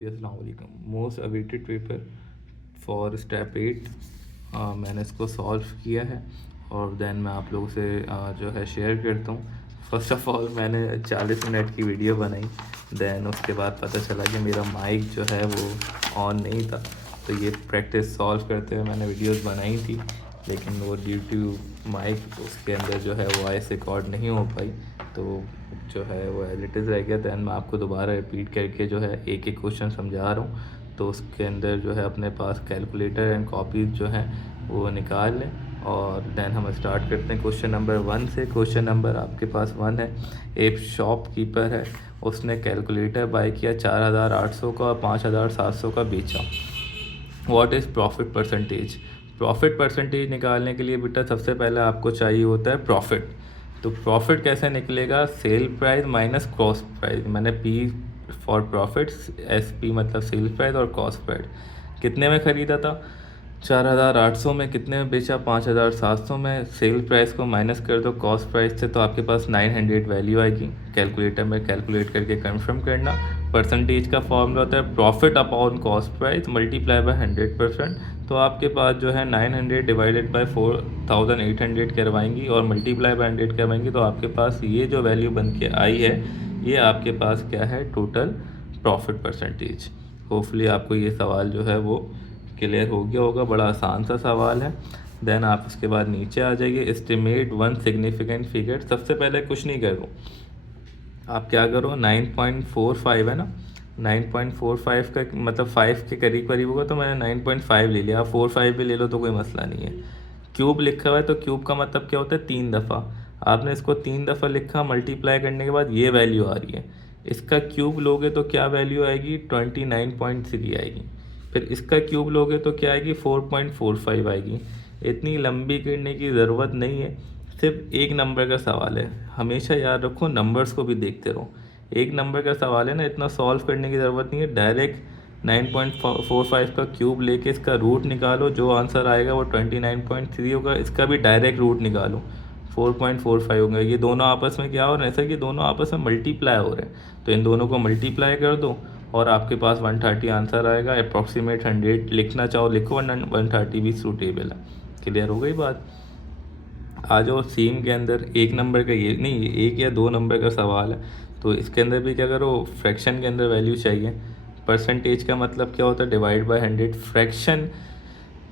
अस्सलाम वालेकुम। Most awaited paper for step 8 मैंने इसको सॉल्व किया है और देन मैं आप लोगों से जो है शेयर करता हूँ। फ़र्स्ट ऑफ़ ऑल मैंने 40 मिनट की वीडियो बनाई, देन उसके बाद पता चला कि मेरा माइक जो है वो ऑन नहीं था। तो ये प्रैक्टिस सॉल्व करते हुए मैंने वीडियोस बनाई थी, लेकिन वो ड्यू टू माइक उसके अंदर जो है वो वॉइस रिकॉर्ड नहीं हो पाई, तो जो है वो एज इट इज़ रह गया। दैन मैं आपको दोबारा रिपीट करके जो है एक एक क्वेश्चन समझा रहा हूँ। तो उसके अंदर जो है अपने पास कैलकुलेटर एंड कॉपीज जो हैं वो निकाल लें और दैन हम स्टार्ट करते हैं क्वेश्चन नंबर 1 से। क्वेश्चन नंबर आपके पास 1 है। एक शॉपकीपर है, उसने कैलकुलेटर बाय किया 4800 का और 5700 का बेचा। What is profit percentage? Profit percentage निकालने के लिए बेटा सबसे पहले आपको चाहिए होता है प्रॉफिट। तो प्रॉफिट कैसे निकलेगा? Sell price minus cost price. मैंने P for profits, S P मतलब सेल प्राइस और कॉस्ट प्राइस। कितने में ख़रीदा था? 4800 में। कितने में बेचा? 5700 में। सेल प्राइस को माइनस कर दो कॉस्ट प्राइस से, तो आपके पास 900 वैल्यू आएगी। कैलकुलेटर में कैलकुलेट करके कंफर्म करना। परसेंटेज का फॉर्मूला होता है profit upon cost price multiply by 100%। तो आपके पास जो है 900 डिवाइडेड बाय 4800 करवाएंगी और मल्टीप्लाई बाय 100 करवाएंगी, तो आपके पास ये जो वैल्यू बन के आई है, ये आपके पास क्या है? Total profit percentage. होपफुली आपको ये सवाल जो है वो क्लियर हो गया होगा। बड़ा आसान सा सवाल है। देन आप उसके बाद नीचे आ जाइए। Estimate one significant figure. सबसे पहले कुछ नहीं करो, आप क्या करो, 9.45 है ना, 9.45 का मतलब 5 के करीब करीब होगा, तो मैंने 9.5 ले लिया। आप 4-5 भी ले लो तो कोई मसला नहीं है। क्यूब लिखा हुआ है तो क्यूब का मतलब क्या होता है? 3 दफ़ा। आपने इसको 3 दफ़ा लिखा, मल्टीप्लाई करने के बाद ये वैल्यू आ रही है। इसका क्यूब लोगे तो क्या वैल्यू आएगी? 29.3 आएगी। फिर इसका क्यूब लोगे तो क्या आएगी? 4.45 आएगी। इतनी लंबी करने की ज़रूरत नहीं है, सिर्फ एक नंबर का सवाल है। हमेशा याद रखो, नंबर्स को भी देखते रहो। एक नंबर का सवाल है ना, इतना सॉल्व करने की ज़रूरत नहीं है। डायरेक्ट 9.45 का क्यूब लेके इसका रूट निकालो, जो आंसर आएगा वो 29.3 होगा। इसका भी डायरेक्ट रूट निकालो, 4.45 होगा। ये दोनों आपस में क्या हो रहे हैं? ऐसा कि दोनों आपस में मल्टीप्लाई हो रहे हैं, तो इन दोनों को मल्टीप्लाई कर दो और आपके पास 130 आंसर आएगा। अप्रॉक्सीमेट 100 लिखना चाहो लिखो, वरना 130 भी सूटेबल है। क्लियर हो गई बात? आ जाओ सीम के अंदर। एक नंबर का ये नहीं, एक या दो नंबर का सवाल है, तो इसके अंदर भी क्या करो, फ्रैक्शन के अंदर वैल्यू चाहिए। परसेंटेज का मतलब क्या होता है? Divide by 100। फ्रैक्शन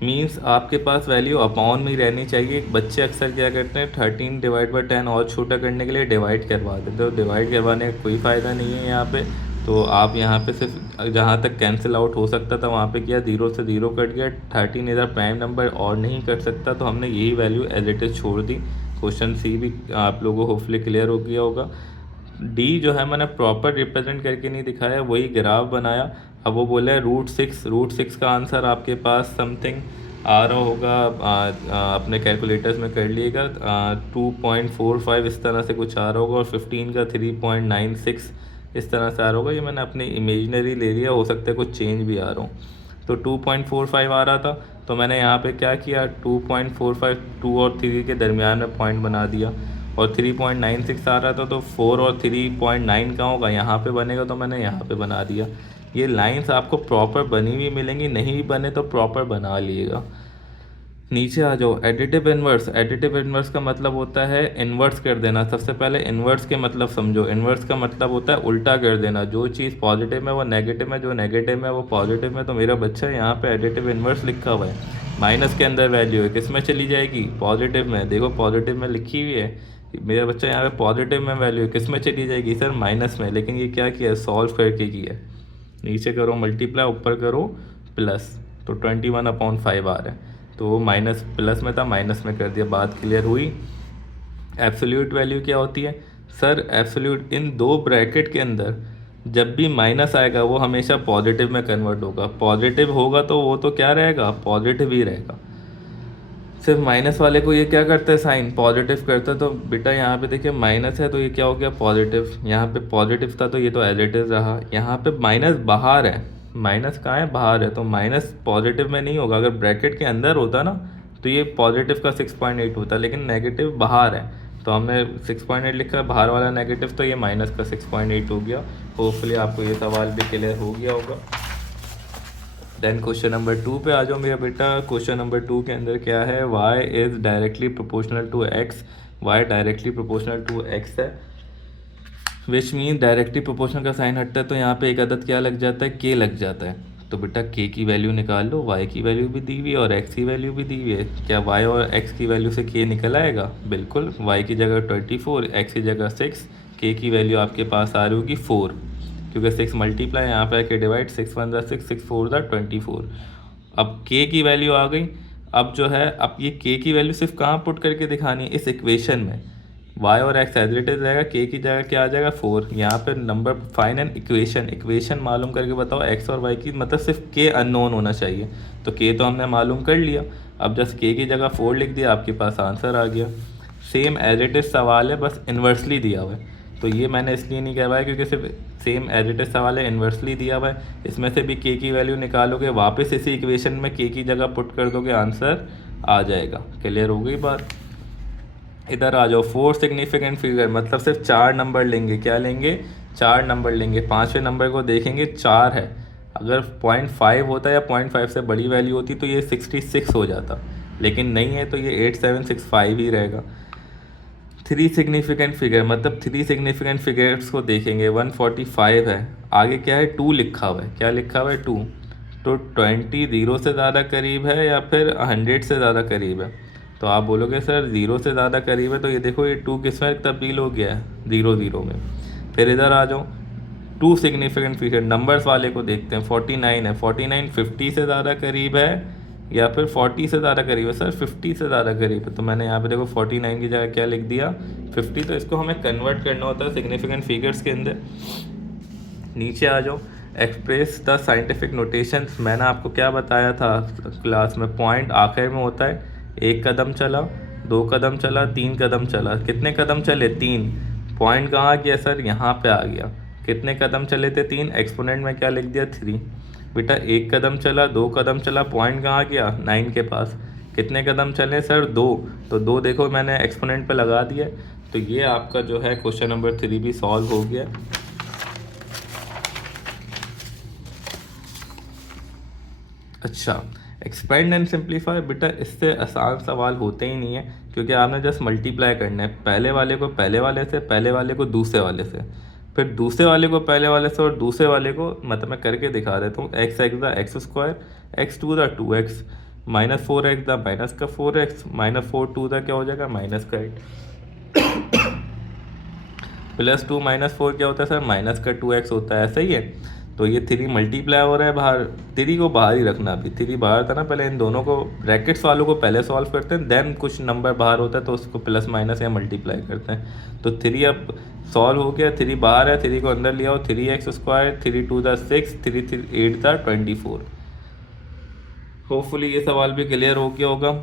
मींस आपके पास वैल्यू अपॉन में ही रहनी चाहिए। बच्चे अक्सर क्या करते हैं, 13 डिवाइड बाई 10 और छोटा करने के लिए डिवाइड करवा देते हैं। तो डिवाइड करवाने का कोई फ़ायदा नहीं है यहाँ पे। तो आप यहाँ पे सिर्फ जहाँ तक कैंसिल आउट हो सकता था वहाँ पे किया, 0 से 0 कट गया। 13 इधर प्राइम नंबर और नहीं कट सकता, तो हमने यही वैल्यू एज इट इज़ छोड़ दी। क्वेश्चन सी भी आप लोगों को होपफुली क्लियर हो गया होगा। डी जो है मैंने प्रॉपर रिप्रेजेंट करके नहीं दिखाया, वही ग्राफ बनाया। अब वो बोले रूट सिक्स का आंसर आपके पास समथिंग आ रहा होगा, अपने कैलकुलेटर्स में कर लिएगा। 2.45 इस तरह से कुछ आ रहा होगा, और 15 का 3.96 इस तरह से आ रहा होगा। ये मैंने अपनी इमेजनरी ले लिया, हो सकता है कुछ चेंज भी आ रहा हो। तो 2.45 आ रहा था, तो मैंने यहाँ पे क्या किया, 2.45 2 और 3 के दरमियान में पॉइंट बना दिया। और 3.96 आ रहा था, तो 4 और 3.9 कहाँ होगा? यहाँ पे बनेगा, तो मैंने यहाँ पे बना दिया। ये लाइंस आपको प्रॉपर बनी हुई मिलेंगी, नहीं भी बने तो प्रॉपर बना लिएगा। नीचे आ जाओ। Additive inverse. एडिटिव इन्वर्स का मतलब होता है इन्वर्स कर देना। सबसे पहले इन्वर्स के मतलब समझो। इन्वर्स का मतलब होता है उल्टा कर देना। जो चीज़ पॉजिटिव में वो नेगेटिव में, जो नेगेटिव में वो पॉजिटिव में। तो मेरा बच्चा यहाँ पे एडिटिव इन्वर्स लिखा हुआ है, माइनस के अंदर वैल्यू है, किस में चली जाएगी? पॉजिटिव में। देखो पॉजिटिव में लिखी हुई है, मेरा बच्चा यहाँ पे पॉजिटिव में वैल्यू है, किस में चली जाएगी सर? माइनस में। लेकिन ये क्या किया है? सॉल्व करके किया है। नीचे करो मल्टीप्लाई, ऊपर करो प्लस, तो 21/5 आ रहा है। तो वो माइनस प्लस में था, माइनस में कर दिया। बात क्लियर हुई? एब्सोल्यूट वैल्यू क्या होती है सर? एब्सोल्यूट इन दो ब्रैकेट के अंदर जब भी माइनस आएगा वो हमेशा पॉजिटिव में कन्वर्ट होगा। पॉजिटिव होगा तो वो तो क्या रहेगा? पॉजिटिव ही रहेगा। सिर्फ माइनस वाले को ये क्या करता है? साइन पॉजिटिव करता है। तो बेटा यहाँ पे देखिए माइनस है, तो ये क्या हो गया? पॉजिटिव। यहाँ पे पॉजिटिव था तो ये तो एज इट इज रहा। यहाँ पे माइनस बाहर है, माइनस कहाँ है? बाहर है, तो माइनस पॉजिटिव में नहीं होगा। अगर ब्रैकेट के अंदर होता ना तो ये पॉजिटिव का 6.8 होता, लेकिन नेगेटिव बाहर है, तो हमने 6.8 लिखा है, बाहर वाला नेगेटिव, तो ये माइनस का 6.8 हो गया। होपफुली आपको ये सवाल भी क्लियर हो गया होगा। देन क्वेश्चन नंबर 2 पे आ जाओ मेरा बेटा। क्वेश्चन नंबर 2 के अंदर क्या है, y is directly proportional to x, y directly proportional to x है, विच मीन डायरेक्टली प्रोपोर्शनल का साइन हटता है तो यहाँ पे एक अदद क्या लग जाता है, k लग जाता है। तो बेटा k की वैल्यू निकाल लो, y की वैल्यू भी दी हुई है और x की वैल्यू भी दी हुई है। क्या y और x की वैल्यू से k निकल आएगा? बिल्कुल। y की जगह 24, x की जगह 6, k की वैल्यू आपके पास आ रही होगी 4, क्योंकि 6 मल्टीप्लाई यहाँ पे आके डिवाइड, 6 1 ज़ा 6, 6 4 ज़ा 24। अब k की वैल्यू आ गई। अब जो है, अब ये k की वैल्यू सिर्फ कहाँ पुट करके दिखानी है, इस इक्वेशन में। y और x एज इट इज रहेगा, k की जगह क्या आ जाएगा 4। यहाँ पे नंबर फाइंड एन इक्वेशन मालूम करके बताओ x और y की, मतलब सिर्फ k अननोन होना चाहिए। तो k तो हमने मालूम कर लिया, अब जस्ट k की जगह 4 लिख दिया, आपके पास आंसर आ गया। सेम एज इट इज सवाल है, बस इन्वर्सली दिया हुआ है। तो ये मैंने इसलिए नहीं करवाया क्योंकि सिर्फ सेम एज इट इज सवाल है, इन्वर्सली दिया हुआ है। इसमें से भी k की वैल्यू निकालोगे, वापस इसी इक्वेशन में k की जगह पुट कर दोगे, आंसर आ जाएगा। क्लियर हो गई बात? इधर आ जाओ। 4 सिग्निफिकेंट फिगर, मतलब सिर्फ 4 नंबर लेंगे। क्या लेंगे? 4 नंबर लेंगे। 5वें नंबर को देखेंगे, 4 है। अगर 0.5 होता या 0.5 से बड़ी वैल्यू होती तो ये 66 हो जाता, लेकिन नहीं है तो ये 8765 ही रहेगा। 3 सिग्निफिकेंट फिगर, मतलब 3 सिग्निफिकेंट फिगर्स को देखेंगे। 145 है, आगे क्या है 2 लिखा हुआ है। क्या लिखा हुआ है? 2। तो 20 0 से ज़्यादा करीब है या फिर 100 से ज़्यादा करीब है? तो आप बोलोगे सर 0 से ज़्यादा करीब है, तो ये देखो ये 2 किस में तब्दील हो गया है, 0 0 में। फिर इधर आ जाओ, 2 सिग्निफिकेंट फिगर नंबर्स वाले को देखते हैं। 49 है, 49 50 से ज़्यादा करीब है या फिर 40 से ज़्यादा करीब है? सर 50 से ज़्यादा करीब है। तो मैंने यहाँ पे देखो 49 की जगह क्या लिख दिया, 50। तो इसको हमें कन्वर्ट करना होता है सिग्निफिकेंट फिगर्स के अंदर। नीचे आ जाओ, एक्सप्रेस द साइंटिफिक नोटेशंस। मैंने आपको क्या बताया था क्लास में, पॉइंट आखिर में होता है। 1 कदम चला, 2 कदम चला, 3 कदम चला। कितने कदम चले? 3। पॉइंट कहाँ गया सर? यहाँ पे आ गया। कितने कदम चले थे? 3। एक्सपोनेंट में क्या लिख दिया? 3। बेटा 1 कदम चला, 2 कदम चला, पॉइंट कहाँ गया? 9 के पास। कितने कदम चले सर? 2। तो 2 देखो मैंने एक्सपोनेंट पे लगा दिया। तो ये आपका जो है क्वेश्चन नंबर 3 भी सॉल्व हो गया। अच्छा, एक्सपेंड एंड सिंप्लीफाई, बेटा इससे आसान सवाल होते ही नहीं है, क्योंकि आपने जस्ट मल्टीप्लाई करना है। पहले वाले को पहले वाले से, पहले वाले को दूसरे वाले से, फिर दूसरे वाले को पहले वाले से, और दूसरे वाले को, मतलब मैं करके दिखा देता हूँ। X x the x square, x to the 2x, minus 4x the minus का 4x, माइनस 4 2 द क्या हो जाएगा? माइनस का 8, प्लस 2 माइनस 4 क्या होता है सर? माइनस का 2x होता है। ऐसा ही है। तो ये 3 मल्टीप्लाई हो रहा है बाहर, 3 को बाहर ही रखना। अभी 3 बाहर था ना, पहले इन दोनों को, ब्रैकेट्स वालों को पहले सॉल्व करते हैं, देन कुछ नंबर बाहर होता है तो उसको प्लस माइनस या मल्टीप्लाई करते हैं। तो 3 अब सॉल्व हो गया, 3 बाहर है, 3 को अंदर लिया हो, 3x square, 3 2 the 6, 3 3 8 the 24। Hopefully ये सवाल भी क्लियर हो गया होगा।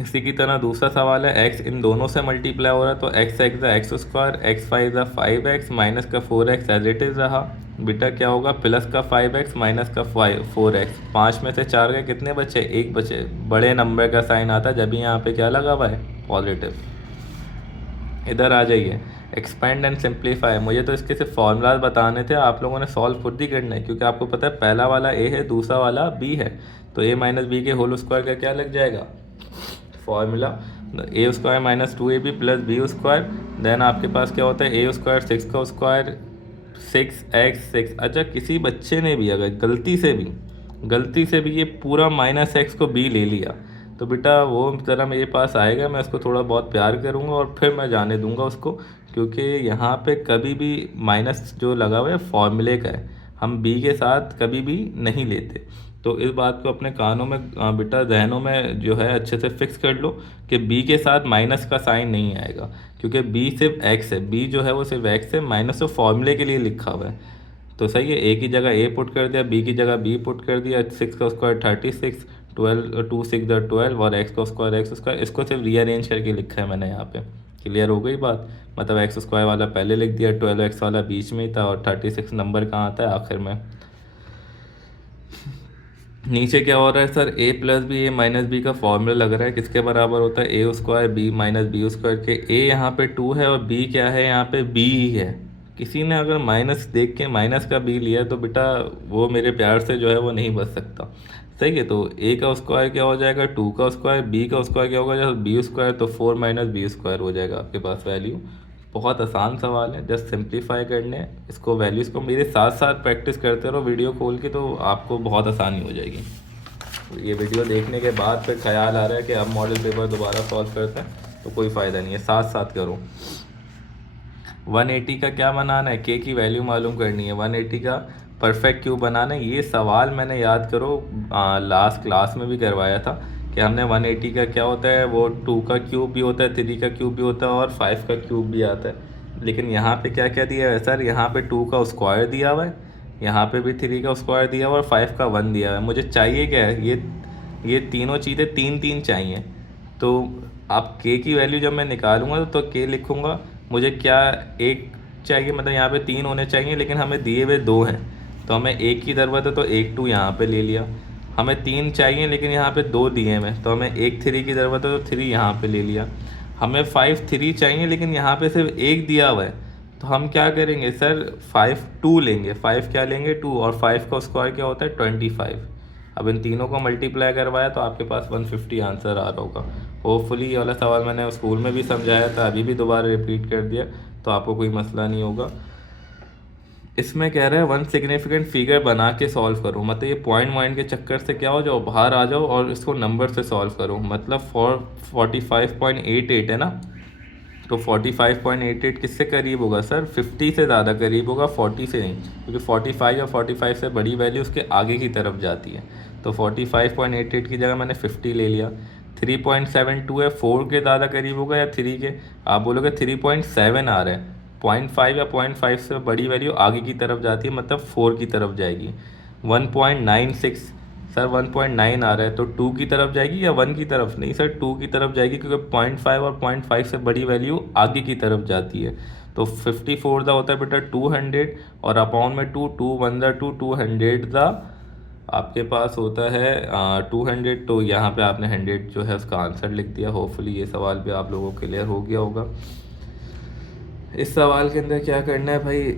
इसी की तरह दूसरा सवाल है, x इन दोनों से मल्टीप्लाई हो रहा है, तो x x the x square, x 5 the 5x, minus का 4x एज इट इज़ रहा। बेटा क्या होगा? प्लस का 5x माइनस का 4x। 5 में से 4 गए, कितने बचे? 1 बचे। बड़े नंबर का साइन आता है जब यहाँ पे क्या लगा हुआ है? पॉजिटिव। इधर आ जाइए, एक्सपेंड एंड सिंप्लीफाई। मुझे तो इसके सिर्फ फॉर्मूलाज बताने थे, आप लोगों ने सॉल्व खुद ही करना है, क्योंकि आपको पता है पहला वाला a है, दूसरा वाला b है। तो a माइनस बी के होल स्क्वायर का क्या लग जाएगा? Formula A square minus 2ab plus B square. Then आपके पास क्या होता है? ए स्क्वायर 6 का स्क्वायर, 6x6। अच्छा, किसी बच्चे ने भी अगर गलती से भी ये पूरा माइनस एक्स को b ले लिया, तो बेटा वो ज़रा मेरे पास आएगा, मैं उसको थोड़ा बहुत प्यार करूँगा और फिर मैं जाने दूंगा उसको, क्योंकि यहाँ पे कभी भी माइनस जो लगा हुआ है फॉर्मूले का है, हम b के साथ कभी भी नहीं लेते। तो इस बात को अपने कानों में बेटा जहनों में जो है अच्छे से फिक्स कर लो कि b के साथ माइनस का साइन नहीं आएगा, क्योंकि b सिर्फ x है, b जो है वो सिर्फ x है, माइनस तो फॉर्मूले के लिए लिखा हुआ है। तो सही है, a की जगह a पुट कर दिया, b की जगह b पुट कर दिया। 6 का स्क्वायर 36, 12 2 6 द 12, और x का स्क्वायर एक्स स्क्वायर, इसको सिर्फ रीअरेंज करके लिखा है मैंने यहाँ पे। क्लियर हो गई बात? मतलब एक्स स्क्वायर वाला पहले लिख दिया, 12x वाला बीच में ही था, और 36 नंबर कहाँ आता है? आखिर में। नीचे क्या हो रहा है sir? a plus B, A minus B का फॉर्मूला लग रहा है, किसके बराबर होता है? A square B minus B square के। a यहाँ पे 2 है और b क्या है? यहाँ पे b ही है। किसी ने अगर माइनस देख के माइनस का बी लिया तो बेटा वो मेरे प्यार से जो है वो नहीं बच सकता। सही है, तो ए का स्क्वायर क्या हो जाएगा 2 का स्क्वायर, बी का स्क्वायर क्या होगा जब बी स्क्वायर, तो 4 माइनस बी स्क्वायर हो जाएगा आपके पास वैल्यू। बहुत आसान सवाल है, जस्ट सिंप्लीफाई करने हैं इसको, वैल्यूज़ को मेरे साथ साथ प्रैक्टिस करते रहो वीडियो खोल के, तो आपको बहुत आसानी हो जाएगी। तो ये वीडियो देखने के बाद फिर ख्याल आ रहा है कि अब मॉडल पेपर दोबारा सॉल्व करते हैं, तो कोई फ़ायदा नहीं है, साथ साथ करो। 180 का क्या बनाना है, के की वैल्यू मालूम करनी है, 180 का परफेक्ट क्यूब बनाना है। ये सवाल मैंने याद करो लास्ट क्लास में भी करवाया था कि हमने 180 का क्या होता है, वो 2 का क्यूब भी होता है, 3 का क्यूब भी होता है और 5 का क्यूब भी आता है। लेकिन यहाँ पे क्या क्या दिया है सर, यहाँ पे 2 का स्क्वायर दिया हुआ है, यहाँ पे भी 3 का स्क्वायर दिया हुआ है और 5 का 1 दिया हुआ है। मुझे चाहिए क्या है, ये तीनों चीज़ें तीन तीन चाहिए। तो आप के की वैल्यू जब मैं निकालूंगा तो के लिखूंगा, मुझे क्या एक चाहिए, मतलब यहाँ पे 3 होने चाहिए लेकिन हमें दिए हुए 2 हैं, तो हमें एक की ज़रूरत है तो एक 2 यहाँ पे ले लिया। हमें 3 चाहिए लेकिन यहाँ पे 2 दिए हैं, तो हमें एक 3 की ज़रूरत है तो 3 यहाँ पे ले लिया। हमें 5 3 चाहिए लेकिन यहाँ पे सिर्फ एक दिया हुआ है, तो हम क्या करेंगे सर 5 2 लेंगे, 5 क्या लेंगे 2, और 5 का स्क्वायर क्या होता है 25। अब इन तीनों को मल्टीप्लाई करवाया तो आपके पास 150 आंसर आ रहा होगा। होपफुली ये वाला सवाल मैंने स्कूल में भी समझाया था, अभी भी दोबारा रिपीट कर दिया, तो आपको कोई मसला नहीं होगा। इसमें कह रहा है वन सिग्निफिकेंट फिगर बना के सॉल्व करो, मतलब ये पॉइंट वॉइंट के चक्कर से क्या हो जाओ बाहर आ जाओ और इसको नंबर से सॉल्व करो। मतलब 45.88 है ना, तो 45.88 किससे करीब होगा सर, 50 से ज़्यादा करीब होगा, 40 से नहीं, क्योंकि 45 या 45 से बड़ी वैल्यू उसके आगे की तरफ जाती है। तो 45.88 की जगह मैंने 50 ले लिया। 3.72 है, 4 के ज़्यादा करीब होगा या 3 के, आप बोलोगे 3.7 आ रहा है, 0.5 या 0.5 से बड़ी वैल्यू आगे की तरफ जाती है, मतलब 4 की तरफ जाएगी। 1.96 सर 1.9 आ रहा है, तो 2 की तरफ जाएगी या 1 की तरफ, नहीं सर 2 की तरफ जाएगी, क्योंकि 0.5 और 0.5 से बड़ी वैल्यू आगे की तरफ जाती है। तो 54 दा होता है बेटा 200, और अपॉन में 2, 2 1 दा 2, 200 दा आपके पास होता है 200। तो यहाँ पे आपने 100 जो है उसका आंसर लिख दिया। होपफुली ये सवाल भी आप लोगों को क्लियर हो गया होगा। इस सवाल के अंदर क्या करना है भाई,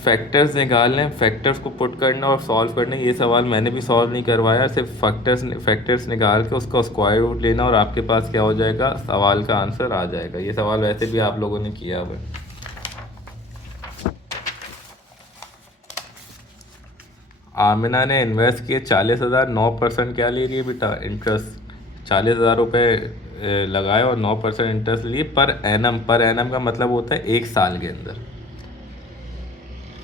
फैक्टर्स निकालने हैं, फैक्टर्स को पुट करना और सॉल्व करना। ये सवाल मैंने भी सॉल्व नहीं करवाया, सिर्फ फैक्टर्स निकाल के उसका स्क्वायर रूट लेना और आपके पास क्या हो जाएगा, सवाल का आंसर आ जाएगा। ये सवाल वैसे भी आप लोगों ने किया हुआ है। आमिना ने इन्वेस्ट किए 40,000, 9% क्या ले रही है बेटा इंटरेस्ट, 40,000 रुपये लगाए और 9% इंटरेस्ट लिए पर एनम। पर एनम का मतलब होता है एक साल के अंदर।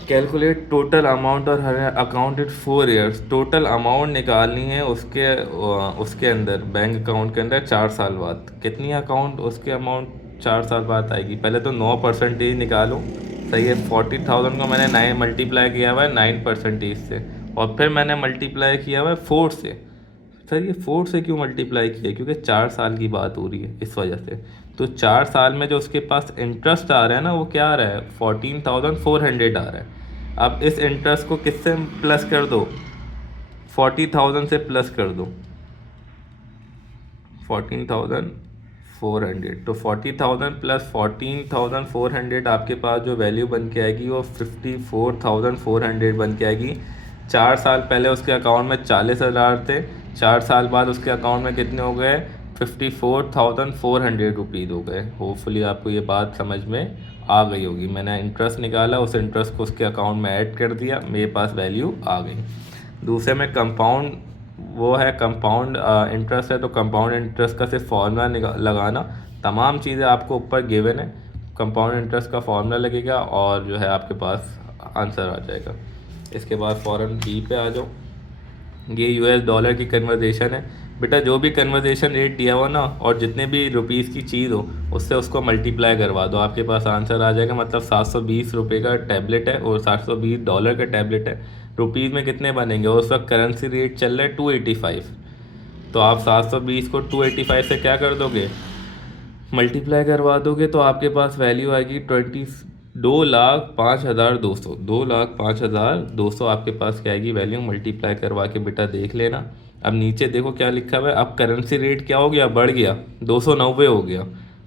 कैलकुलेट टोटल अमाउंट और हर अकाउंटेड 4 ईयर्स, टोटल अमाउंट निकालनी है उसके अंदर बैंक अकाउंट के अंदर 4 साल बाद, कितनी अकाउंट उसके अमाउंट 4 साल बाद आएगी। पहले तो 9% निकालो, सही है। 40,000 को मैंने 9 मल्टीप्लाई किया हुआ है 9% से, और फिर मैंने मल्टीप्लाई किया हुआ है 4 से। सर ये 4 से क्यों मल्टीप्लाई किया, क्योंकि 4 साल की बात हो रही है इस वजह से। तो 4 साल में जो उसके पास इंटरेस्ट आ रहा है ना, वो क्या आ रहा है 14,400 आ रहा है। अब इस इंटरेस्ट को किससे प्लस कर दो, 40,000 से प्लस कर दो 14,400, तो 40,000 प्लस 14,400 आपके पास जो वैल्यू बन के आएगी वो 54,400 बन के आएगी। 4 साल पहले उसके अकाउंट में 40,000 थे, 4 साल बाद उसके अकाउंट में कितने हो गए 54,400 रुपीज़ हो गए। होपफुली आपको ये बात समझ में आ गई होगी। मैंने इंटरेस्ट निकाला, उस इंटरेस्ट को उसके अकाउंट में ऐड कर दिया, मेरे पास वैल्यू आ गई। दूसरे में कंपाउंड वो है, कंपाउंड इंटरेस्ट है, तो कंपाउंड इंटरेस्ट का सिर्फ फार्मूला लगाना, तमाम चीज़ें आपको ऊपर गिवन है, कंपाउंड इंटरेस्ट का फार्मूला लगेगा और जो है आपके पास आंसर आ जाएगा। इसके बाद फ़ौरन बी पे आ जाओ। ये यूएस डॉलर की कन्वर्जेशन है बेटा, जो भी कन्वर्जेशन रेट दिया हुआ ना और जितने भी रुपीज़ की चीज़ हो उससे उसको मल्टीप्लाई करवा दो, आपके पास आंसर आ जाएगा। मतलब 720 रुपये का टैबलेट है और 720 डॉलर का टैबलेट है, रुपीज़ में कितने बनेंगे, उस वक्त करेंसी रेट चल रहा है 285, तो आप 720 को 285 से क्या कर दोगे, मल्टीप्लाई करवा दोगे, तो आपके पास वैल्यू आएगी 2,05,200, 2,05,200 आपके पास क्या आएगी वैल्यू। मल्टीप्लाई करवा के बेटा देख लेना। अब नीचे देखो क्या लिखा हुआ है, अब करेंसी रेट क्या हो गया, बढ़ गया, 290 हो गया।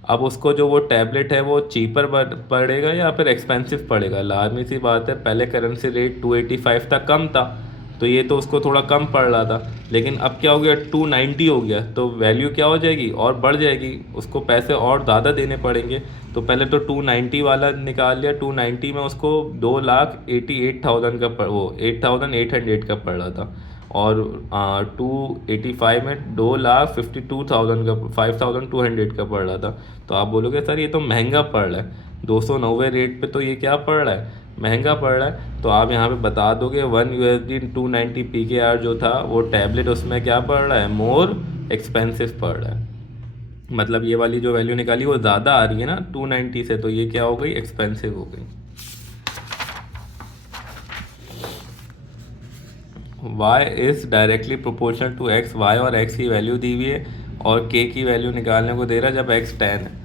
अब उसको जो वो टैबलेट है वो चीपर पड़ेगा या फिर एक्सपेंसिव पड़ेगा? लाजमी सी बात है, पहले करेंसी रेट 285 था, कम था, तो ये तो उसको थोड़ा कम पड़ रहा था, लेकिन अब क्या हो गया, 290 हो गया, तो वैल्यू क्या हो जाएगी, और बढ़ जाएगी, उसको पैसे और ज़्यादा देने पड़ेंगे। तो पहले तो 290 वाला निकाल लिया, 290 में उसको 2,88,000 का वो 8,800 का पड़ रहा था, और 285 में 2,52,000 का 5,200 का पड़ रहा था। तो आप बोलोगे सर ये तो महंगा पड़ रहा है, 290 रेट पे तो ये क्या पड़ रहा है, महंगा पड़ रहा है। तो आप यहाँ पे बता दोगे $1 290 PKR जो था वो टैबलेट, उसमें क्या पड़ रहा है, मोर एक्सपेंसिव पड़ रहा है। मतलब ये वाली जो वैल्यू निकाली वो ज़्यादा आ रही है ना 290 से, तो ये क्या हो गई, एक्सपेंसिव हो गई। y is directly proportional to x, y और x की वैल्यू दी हुई है और k की वैल्यू निकालने को दे रहा है जब x 10 है।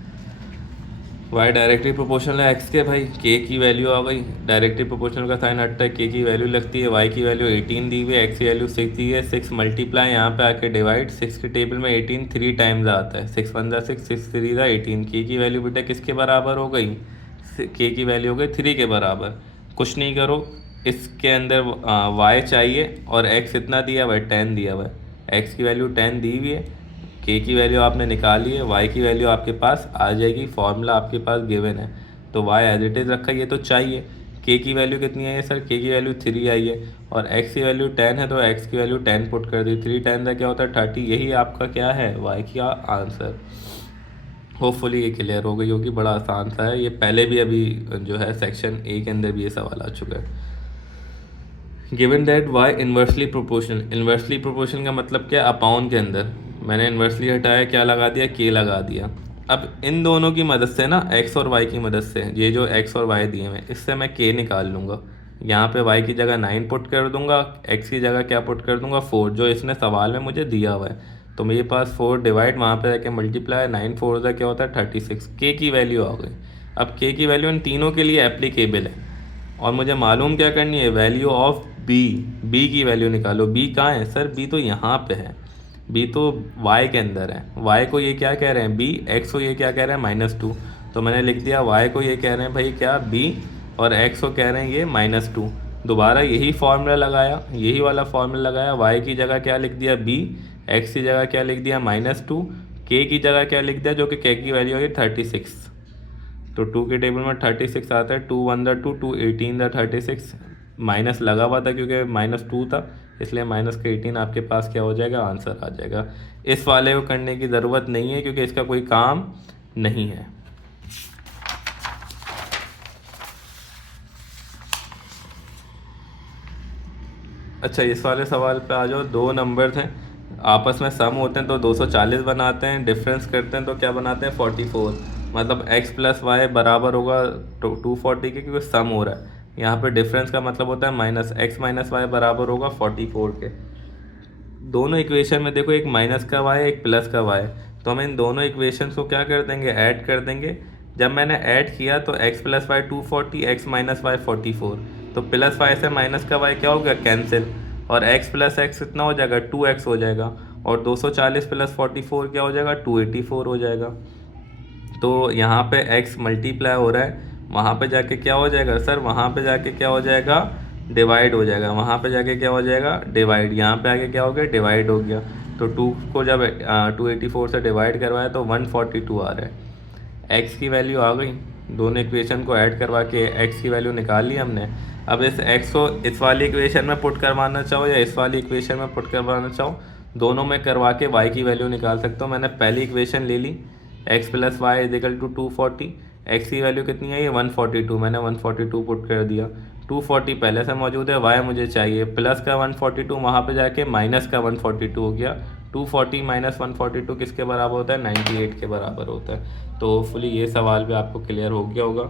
y डायरेक्टली प्रोपोर्शनल है x के, भाई k की वैल्यू आ गई, डायरेक्टली प्रोपोर्शनल का साइन हटता है, k की वैल्यू लगती है, y की वैल्यू 18 दी हुई है, x की वैल्यू 6 दी है, 6 मल्टीप्लाई यहाँ पे आके डिवाइड, 6 के टेबल में 18 3 टाइम्स आता है, 6 1 6 6 3 18, k की वैल्यू बेटा किसके बराबर हो गई, k की वैल्यू हो गई 3 के बराबर। कुछ नहीं करो, इसके अंदर y चाहिए और x इतना दिया हुआ है 10 दिया हुआ है, x की वैल्यू 10 दी हुई है, k की वैल्यू आपने निकाली है, y की वैल्यू आपके पास आ जाएगी, फॉर्मूला आपके पास गिवन है, तो y एज इट इज़ रखा, ये तो चाहिए। k की वैल्यू कितनी आई है सर, k की वैल्यू 3 आई है, और x की वैल्यू 10 है, तो x की वैल्यू 10 पुट कर दी, 3 10 का क्या होता है 30, यही आपका क्या है y का आंसर। होपफुली ये क्लियर हो गई होगी, बड़ा आसान सा है ये, पहले भी अभी जो है सेक्शन ए के अंदर भी ये सवाल आ चुका है। Given that y inversely proportional, inversely proportional का मतलब क्या, अपॉन के अंदर मैंने इन्वर्सली हटाया, क्या लगा दिया, k लगा दिया। अब इन दोनों की मदद से ना, x और y की मदद से, ये जो x और y दिए हैं इससे मैं k निकाल लूँगा, यहाँ पे y की जगह 9 पुट कर दूंगा, x की जगह क्या पुट कर दूंगा 4, जो इसने सवाल में मुझे दिया हुआ है, तो मेरे पास 4 डिवाइड वहाँ पे जाके मल्टीप्लाई, 9 4 का क्या होता है 36, k की वैल्यू आ गई। अब k की वैल्यू इन तीनों के लिए एप्लीकेबल है, और मुझे मालूम क्या करनी है, वैल्यू ऑफ b की वैल्यू निकालो। b कहाँ है सर, b तो यहाँ पे है, b तो y के अंदर है, y को ये क्या कह रहे हैं b, x को ये क्या कह रहे हैं -2, तो मैंने लिख दिया y को ये कह रहे हैं भाई क्या b, और x को कह रहे हैं ये -2। दोबारा यही फार्मूला लगाया, यही वाला फार्मूला लगाया, y की जगह क्या लिख दिया b, x की जगह क्या लिख दिया -2, k की जगह क्या लिख दिया, जो कि k की वैल्यू है 36, तो 2 के टेबल में 36 आता है, 2 1 2 2 18 36, माइनस लगा हुआ था क्योंकि -2 था, इसलिए माइनस का 18 आपके पास क्या हो जाएगा, आंसर आ जाएगा। इस वाले को करने की ज़रूरत नहीं है क्योंकि इसका कोई काम नहीं है। अच्छा, इस वाले सवाल पे आ जाओ, दो नंबर हैं आपस में सम होते हैं तो 240 बनाते हैं, डिफरेंस करते हैं तो क्या बनाते हैं 44, मतलब x प्लस वाई बराबर होगा 240 के, क्योंकि सम हो रहा है। यहाँ पे डिफरेंस का मतलब होता है माइनस, x माइनस वाई बराबर होगा 44 के। दोनों इक्वेशन में देखो, एक माइनस का y एक प्लस का y, तो हम इन दोनों इक्वेशन को क्या कर देंगे, ऐड कर देंगे। जब मैंने ऐड किया तो x plus y 240, x minus y 44, तो प्लस वाई से माइनस का y क्या हो गया, कैंसिल, और x प्लस एक्स कितना हो जाएगा 2x हो जाएगा, और 240 प्लस 44 क्या हो जाएगा 284 हो जाएगा। तो यहाँ पे x मल्टीप्लाई हो रहा है, वहाँ पे जाके क्या हो जाएगा सर, वहाँ पे जाके क्या हो जाएगा, डिवाइड हो जाएगा, वहाँ पे जाके क्या हो जाएगा डिवाइड, यहाँ पे आके क्या हो गया डिवाइड हो गया। तो 2 को जब 284 से डिवाइड करवाया तो 142 आ रहा है। x की वैल्यू आ गई, दोनों इक्वेशन को ऐड करवा के x की वैल्यू निकाल ली हमने। अब इस x को इस वाली इक्वेशन में पुट करवाना चाहो या इस वाली इक्वेशन में पुट करवाना चाहो, दोनों में करवा के y की वैल्यू निकाल सकते हो। मैंने पहली इक्वेशन ले ली, x plus y is equal to 240, x की वैल्यू कितनी है ये 142, मैंने 142 पुट कर दिया। 240 पहले से मौजूद है, y मुझे चाहिए, प्लस का 142 वहाँ पे जाके माइनस का 142 हो गया। 240 माइनस 142 किसके बराबर होता है, 98 के बराबर होता है। तो होपफुली ये सवाल भी आपको क्लियर हो गया होगा।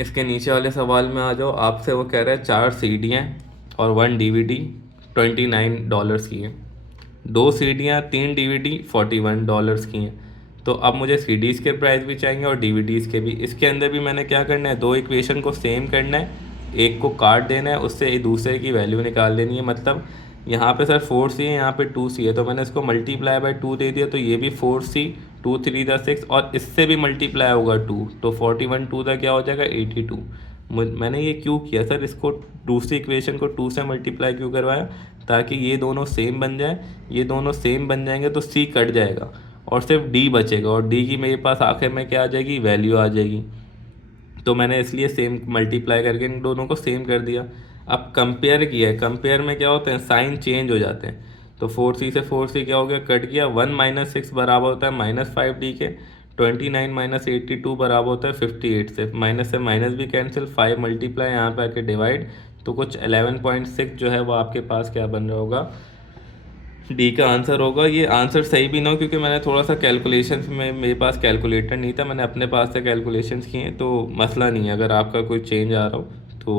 इसके नीचे वाले सवाल में आ जाओ, आपसे वो कह रहा है 4 सीडियाँ और 1 DVD $29 की है, 2 सीडियाँ 3 DVD $41 की हैं। तो अब मुझे सीडीज़ के प्राइस भी चाहिए और DVDs के भी। इसके अंदर भी मैंने क्या करना है, दो इक्वेशन को सेम करना है, एक को काट देना है, उससे एक दूसरे की वैल्यू निकाल देनी है। मतलब यहाँ पे सर 4c है, यहाँ पे 2c है, तो मैंने इसको मल्टीप्लाई बाय 2 दे दिया, तो ये भी 4c, 2 3 दा 6, और इससे भी मल्टीप्लाई होगा 2, तो 41 2 दा क्या हो जाएगा 82। मैंने ये क्यों किया सर, इसको दूसरी इक्वेशन को 2 से मल्टीप्लाई क्यों करवाया, ताकि ये दोनों सेम बन जाए। ये दोनों सेम बन जाएंगे तो c कट जाएगा और सिर्फ d बचेगा, और d की मेरे पास आखिर में क्या आ जाएगी, वैल्यू आ जाएगी। तो मैंने इसलिए सेम मल्टीप्लाई करके इन दोनों को सेम कर दिया। अब कंपेयर किया है, कंपेयर में क्या होता है, साइन चेंज हो जाते हैं। तो 4c से 4c क्या हो गया, कट गया। 1 माइनस 6 बराबर होता है -5d के। 29 माइनस 82 बराबर होता है 58 से। माइनस से माइनस भी कैंसिल, 5 मल्टीप्लाई यहाँ पे आके डिवाइड, तो कुछ 11.6 जो है वो आपके पास क्या बन रहा होगा, डी का आंसर होगा। ये आंसर सही भी ना हो, क्योंकि मैंने थोड़ा सा कैलकुलेशंस में, मेरे पास कैलकुलेटर नहीं था, मैंने अपने पास से कैलकुलेशंस किए हैं, तो मसला नहीं है अगर आपका कोई चेंज आ रहा हो। तो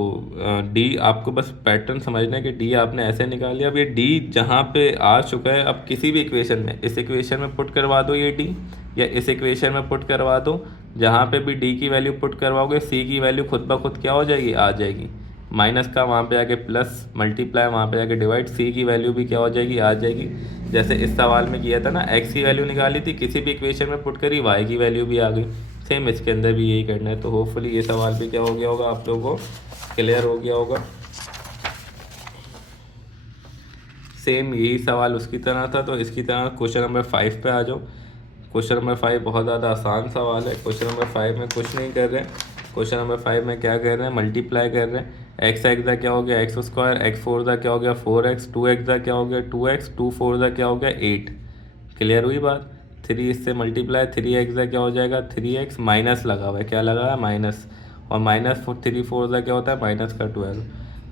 डी आपको बस पैटर्न समझना है कि डी आपने ऐसे निकाल लिया। अब ये डी जहाँ पे आ चुका है, अब किसी भी इक्वेशन में, इस इक्वेशन में पुट करवा दो ये डी, या इस इक्वेशन में पुट करवा दो, जहाँ पे भी डी की वैल्यू पुट करवाओगे सी की वैल्यू खुद ब खुद क्या हो जाएगी, आ जाएगी। माइनस का वहाँ पे आके प्लस, मल्टीप्लाई वहाँ पे आके डिवाइड, सी की वैल्यू भी क्या हो जाएगी, आ जाएगी। जैसे इस सवाल में किया था ना, एक्स की वैल्यू निकाली थी, किसी भी इक्वेशन में पुट करी, वाई की वैल्यू भी आ गई। सेम इसके अंदर भी यही करना है। तो होपफुली ये सवाल भी क्या हो गया होगा, आप लोगों को क्लियर हो गया होगा। सेम यही सवाल उसकी तरह था, तो इसकी तरह क्वेश्चन नंबर 5 पे आ जाओ। क्वेश्चन नंबर 5 बहुत ज़्यादा आसान सवाल है। क्वेश्चन नंबर 5 में कुछ नहीं कर रहे हैं। क्वेश्चन नंबर 5 में क्या कर रहे हैं, मल्टीप्लाई कर रहे हैं। एक्स एक्स दा क्या हो गया, एक्स स्क्वायर, एक्स फोर दा क्या हो गया 4x, 2x दा क्या हो गया 2x, 2 4 दा क्या हो गया 8। क्लियर हुई बात। 3 इससे मल्टीप्लाई, 3x दा क्या हो जाएगा 3x, माइनस लगा हुआ है, क्या लगा है माइनस, और माइनस 3 4 दा क्या होता है माइनस का 12।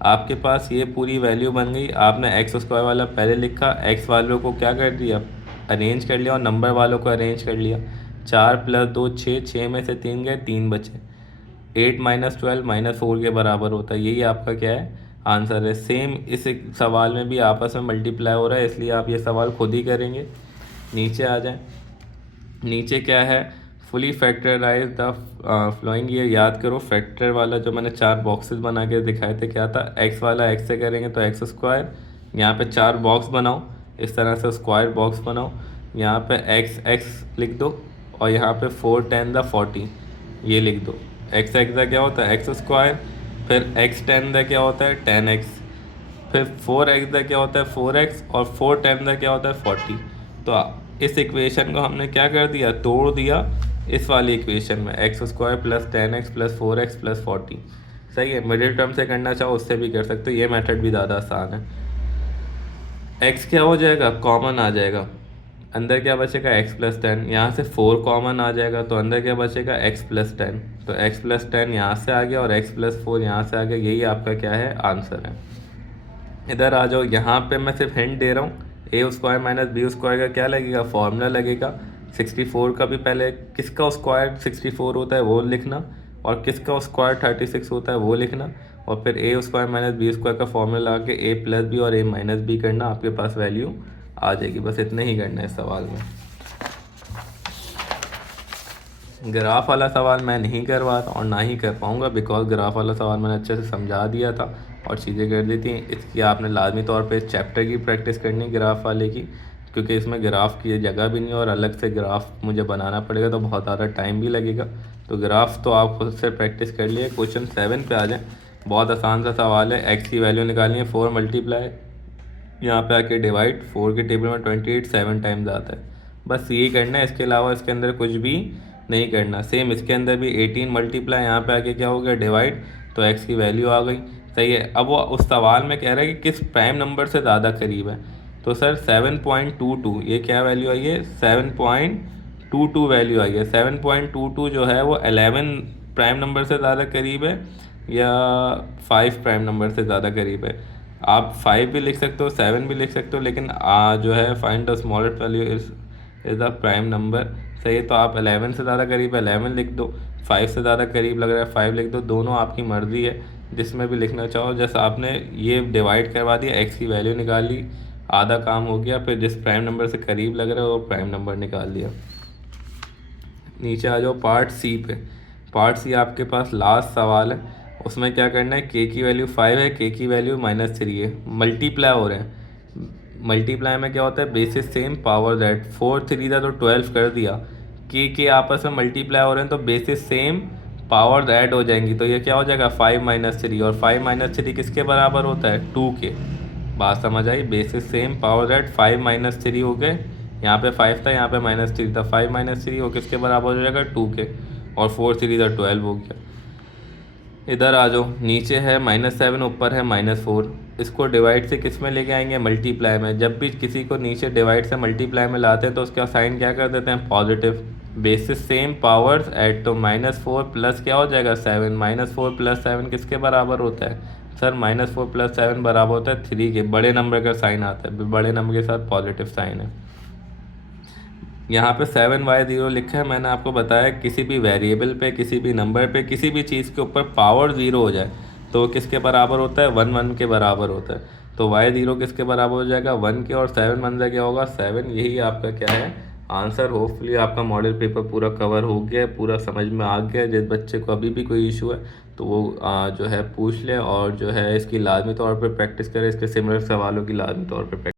आपके पास ये पूरी वैल्यू बन गई। आपने एक्स स्क्वायर वाला पहले लिखा, एक्स वालों को क्या कर दिया, अरेंज कर लिया, और नंबर वालों को अरेंज कर लिया। 4 + 2 6, 6 में से 3 गए, 3 बचे। 8 माइनस 12 -4 के बराबर होता है। यही आपका क्या है, आंसर है। सेम इस एक सवाल में भी आपस में मल्टीप्लाई हो रहा है, इसलिए आप ये सवाल खुद ही करेंगे। नीचे आ जाएं। नीचे क्या है, फुली फैक्टराइज द फ्लोइंग। ये याद करो, फैक्टर वाला जो मैंने 4 बॉक्सेस बना के दिखाए थे, क्या था, एक्स वाला एक्स से करेंगे तो एक्स स्क्वायर, यहाँ पे 4 बॉक्स बनाओ, इस तरह से स्क्वायर बॉक्स बनाओ, यहाँ पे एक्स एक्स लिख दो, और यहाँ पे 4 10 द 40 ये लिख दो। एक्स एक्स का क्या होता है एक्स स्क्वायर, फिर एक्स 10 का क्या होता है 10x, फिर 4x का क्या होता है 4x, और 4 10 का क्या होता है 40। तो इस इक्वेशन को हमने क्या कर दिया, तोड़ दिया इस वाली इक्वेशन में, x square plus 10x plus 4x plus 40। सही है। मिडिल टर्म से करना चाहो उससे भी कर सकते हो, ये मेथड भी ज़्यादा आसान है। x क्या हो जाएगा, कॉमन आ जाएगा, अंदर क्या बचेगा x प्लस 10, यहाँ से 4 कॉमन आ जाएगा, तो अंदर क्या बचेगा x प्लस 10, तो x प्लस 10 यहाँ से आ गया, और x प्लस 4 यहाँ से आ गया। यही आपका क्या है, आंसर है। इधर आ जाओ, यहाँ पे मैं सिर्फ हिंट दे रहा हूँ। ए स्क्वायर माइनस बी स्क्वायर का क्या लगेगा, फॉर्मूला लगेगा। 64 का भी पहले किसका स्क्वायर 64 होता है वो लिखना, और किसका स्क्वायर 36 होता है वो लिखना, और फिर ए स्क्वायर माइनस बी स्क्वायर का फॉर्मूला लगा के ए प्लस बी और ए माइनस बी करना, आपके पास वैल्यू आ जाएगी। बस इतना ही करना है इस सवाल में। ग्राफ वाला सवाल मैं नहीं करवा रहा और ना ही कर पाऊँगा, बिकॉज ग्राफ वाला सवाल मैंने अच्छे से समझा दिया था और चीज़ें कर दी थी। इसकी आपने लाजमी तौर पे इस चैप्टर की प्रैक्टिस करनी है, ग्राफ वाले की, क्योंकि इसमें ग्राफ की जगह भी नहीं है और अलग से ग्राफ मुझे बनाना पड़ेगा, तो बहुत ज़्यादा टाइम भी लगेगा। तो ग्राफ तो आप खुद से प्रैक्टिस कर लिए। क्वेश्चन 7 पे आ जाए। बहुत आसान सा सवाल है। एक्स की वैल्यू निकालनी है, 4 मल्टीप्लाई, यहाँ पे आके डिवाइड, 4 के टेबल में 28 7 टाइम्स आता है। बस यही करना है, इसके अलावा इसके अंदर कुछ भी नहीं करना। सेम इसके अंदर भी 18 मल्टीप्लाई, यहाँ पे आके क्या हो गया डिवाइड, तो एक्स की वैल्यू आ गई। सही है। अब वो उस सवाल में कह रहा है कि किस प्राइम नंबर से ज़्यादा करीब है, तो सर 7.22, ये क्या वैल्यू आई है 7.22 वैल्यू आई है। 7.22 जो है वो 11 प्राइम नंबर से ज़्यादा करीब है या 5 प्राइम नंबर से ज़्यादा करीब है। आप 5 भी लिख सकते हो, 7 भी लिख सकते हो, लेकिन जो है find the smallest value is the prime number. सही है। तो आप 11 से ज़्यादा करीब है 11 लिख दो, 5 से ज़्यादा करीब लग रहा है 5 लिख दो। दोनों आपकी मर्ज़ी है, जिसमें भी लिखना चाहो। जैसे आपने ये डिवाइड करवा दिया, एक्स की वैल्यू निकाल ली, आधा काम हो गया। फिर जिस प्राइम नंबर से करीब लग रहा है वो प्राइम नंबर निकाल दिया। नीचे आ जाओ पार्ट सी पे। पार्ट सी आपके पास लास्ट सवाल है। उसमें क्या करना है, के की वैल्यू 5 है, के की वैल्यू -3 है, मल्टीप्लाई हो रहे हैं। मल्टीप्लाई में क्या होता है, बेसिस सेम पावर दैट, 4 3 था तो 12 कर दिया, के आपस में मल्टीप्लाई हो रहे हैं तो बेसिस सेम पावर ऐड हो जाएंगी, तो ये क्या हो जाएगा 5 - 3, और 5 - 3 किसके बराबर होता है, 2 के। बात समझ आई, बेसिस सेम पावर ऐड 5 - 3 हो गए, यहाँ पे 5 था, यहाँ पे -3 था, 5 - 3 हो किसके बराबर हो जाएगा 2 के, और 4 3 था 12 हो गया। इधर आ जाओ, नीचे है -7, ऊपर है -4, इसको डिवाइड से किस में लेके आएंगे, मल्टीप्लाई में। जब भी किसी को नीचे डिवाइड से मल्टीप्लाई में लाते हैं तो उसका साइन क्या कर देते हैं, positive. Basis same powers add, तो -4 प्लस क्या हो जाएगा 7, -4 + 7 किसके बराबर होता है सर, -4 + 7 बराबर होता है 3 के। बड़े नंबर का साइन आता है, बड़े नंबर के साथ पॉजिटिव साइन है। यहाँ पे 7y0 लिखा है, मैंने आपको बताया किसी भी वेरिएबल पे, किसी भी नंबर पे, किसी भी चीज़ के ऊपर पावर 0 हो जाए तो किसके बराबर होता है, 1 1 के बराबर होता है। तो y0 किसके बराबर हो जाएगा, 1 के, और 7 1 से क्या होगा 7। यही आपका क्या है आंसर। होपफुली आपका मॉडल पेपर पूरा कवर हो गया है, पूरा समझ में आ गया है। जिस बच्चे को अभी भी कोई इशू है तो वो जो है पूछ ले, और जो है इसकी लाजमी तौर पर प्रैक्टिस करे, इसके सिमिलर सवालों की लाजमी तौर पर